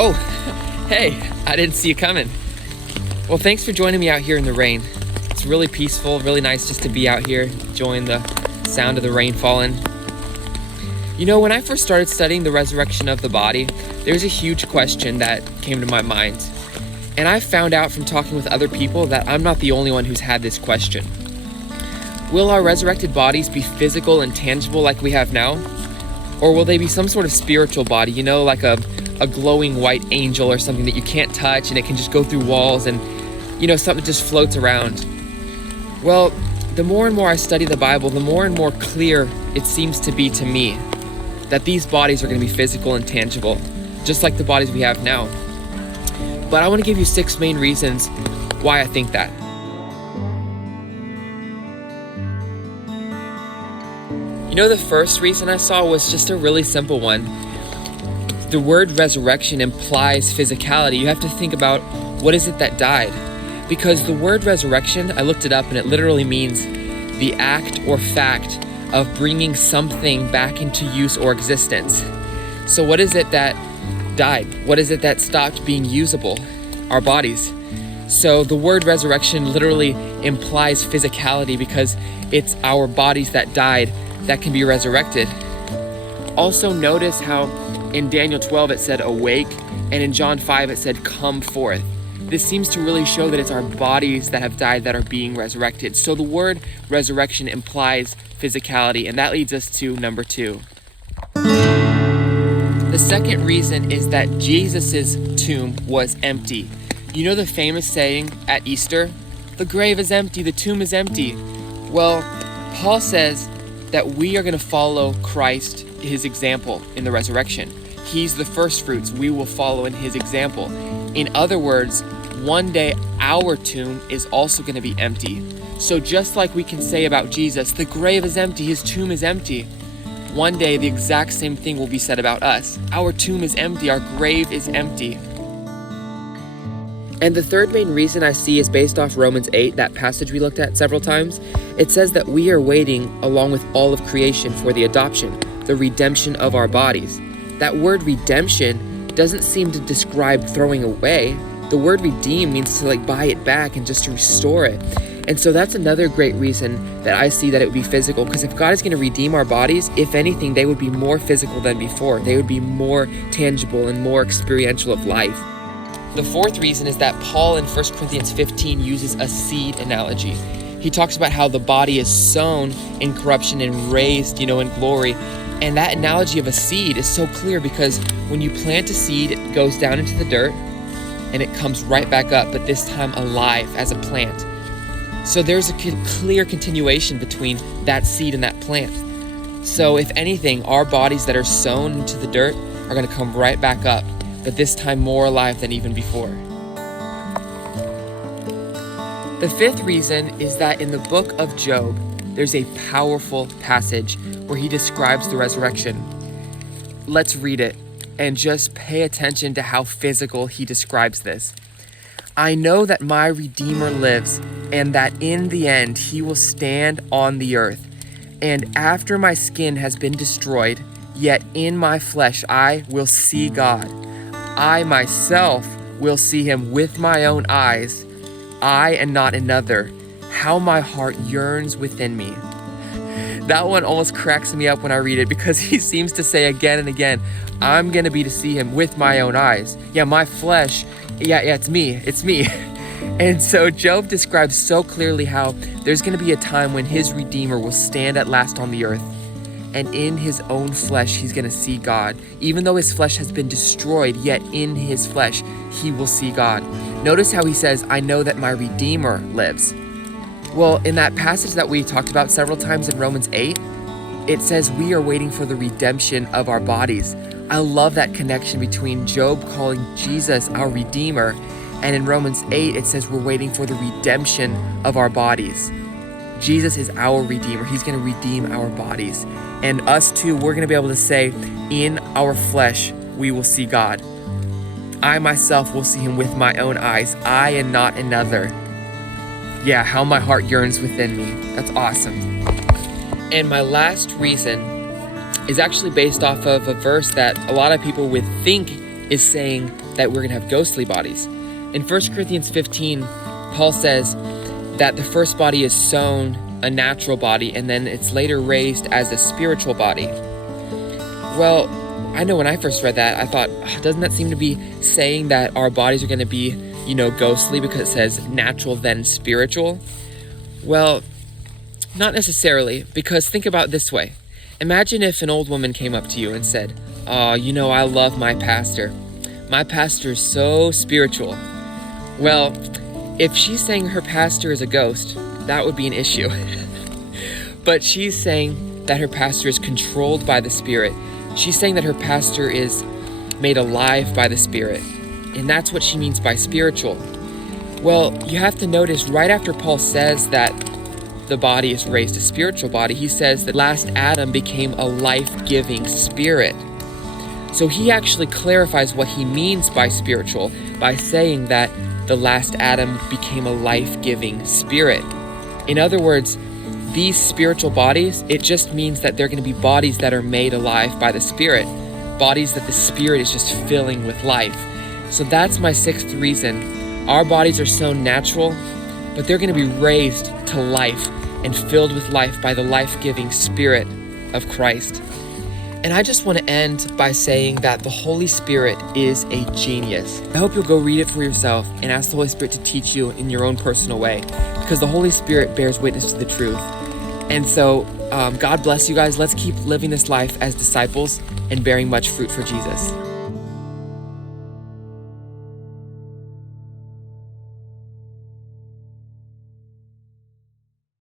Oh, hey, I didn't see you coming. Well, thanks for joining me out here in the rain. It's really peaceful, really nice just to be out here, enjoying the sound of the rain falling. You know, when I first started studying the resurrection of the body, there's a huge question that came to my mind. And I found out from talking with other people that I'm not the only one who's had this question. Will our resurrected bodies be physical and tangible like we have now? Or will they be some sort of spiritual body, you know, like a glowing white angel or something that you can't touch and it can just go through walls and, you know, something just floats around? Well, the more and more I study the Bible, the more and more clear it seems to be to me that these bodies are going to be physical and tangible, just like the bodies we have now. But I want to give you 6 main reasons why I think that. You know, the first reason I saw was just a really simple one. The word resurrection implies physicality. You have to think about what is it that died? Because the word resurrection, I looked it up and it literally means the act or fact of bringing something back into use or existence. So what is it that died? What is it that stopped being usable? Our bodies. So the word resurrection literally implies physicality because it's our bodies that died that can be resurrected. Also notice how in Daniel 12 it said awake, and in John 5 it said come forth. This seems to really show that it's our bodies that have died that are being resurrected. So the word resurrection implies physicality, and that leads us to number 2. The second reason is that Jesus' tomb was empty. You know the famous saying at Easter, the grave is empty, the tomb is empty. Well, Paul says that we are going to follow Christ, his example in the resurrection. He's the first fruits. We will follow in his example. In other words, one day our tomb is also going to be empty. So just like we can say about Jesus, the grave is empty, his tomb is empty. One day the exact same thing will be said about us. Our tomb is empty, our grave is empty. And the third main reason I see is based off Romans 8, that passage we looked at several times. It says that we are waiting along with all of creation for the adoption, the redemption of our bodies. That word redemption doesn't seem to describe throwing away. The word redeem means to buy it back and just to restore it. And so that's another great reason that I see that it would be physical, because if God is going to redeem our bodies, if anything, they would be more physical than before. They would be more tangible and more experiential of life. The fourth reason is that Paul in 1 Corinthians 15 uses a seed analogy. He talks about how the body is sown in corruption and raised, in glory. And that analogy of a seed is so clear because when you plant a seed, it goes down into the dirt and it comes right back up, but this time alive as a plant. So there's a clear continuation between that seed and that plant. So if anything, our bodies that are sown into the dirt are going to come right back up, but this time more alive than even before. The fifth reason is that in the book of Job, there's a powerful passage where he describes the resurrection. Let's read it and just pay attention to how physical he describes this. I know that my Redeemer lives, and that in the end he will stand on the earth. And after my skin has been destroyed, yet in my flesh I will see God. I myself will see him with my own eyes, I and not another. How my heart yearns within me. That one almost cracks me up when I read it because he seems to say again and again, I'm going to be to see him with my own eyes. Yeah, my flesh, it's me. And so Job describes so clearly how there's going to be a time when his Redeemer will stand at last on the earth. And in his own flesh, he's going to see God. Even though his flesh has been destroyed, yet in his flesh, he will see God. Notice how he says, I know that my Redeemer lives. Well, in that passage that we talked about several times in Romans 8, it says we are waiting for the redemption of our bodies. I love that connection between Job calling Jesus our Redeemer, and in Romans 8, it says we're waiting for the redemption of our bodies. Jesus is our Redeemer. He's going to redeem our bodies. And us too, we're going to be able to say, in our flesh, we will see God. I myself will see him with my own eyes, I and not another. Yeah, how my heart yearns within me. That's awesome. And my last reason is actually based off of a verse that a lot of people would think is saying that we're going to have ghostly bodies. In 1 Corinthians 15, Paul says that the first body is sown a natural body, and then it's later raised as a spiritual body. Well, I know when I first read that, I thought, doesn't that seem to be saying that our bodies are going to be, ghostly because it says natural then spiritual? Well, not necessarily, because think about it this way. Imagine if an old woman came up to you and said, "Oh, I love my pastor. My pastor is so spiritual." Well, if she's saying her pastor is a ghost, that would be an issue. But she's saying that her pastor is controlled by the Spirit. She's saying that her pastor is made alive by the Spirit. And that's what she means by spiritual. Well, you have to notice right after Paul says that the body is raised a spiritual body, he says that last Adam became a life-giving spirit. So he actually clarifies what he means by spiritual by saying that the last Adam became a life-giving spirit. In other words, these spiritual bodies, it just means that they're going to be bodies that are made alive by the Spirit, bodies that the Spirit is just filling with life. So that's my sixth reason. Our bodies are so natural, but they're going to be raised to life and filled with life by the life-giving Spirit of Christ. And I just want to end by saying that the Holy Spirit is a genius. I hope you'll go read it for yourself and ask the Holy Spirit to teach you in your own personal way, because the Holy Spirit bears witness to the truth. And so, God bless you guys. Let's keep living this life as disciples and bearing much fruit for Jesus.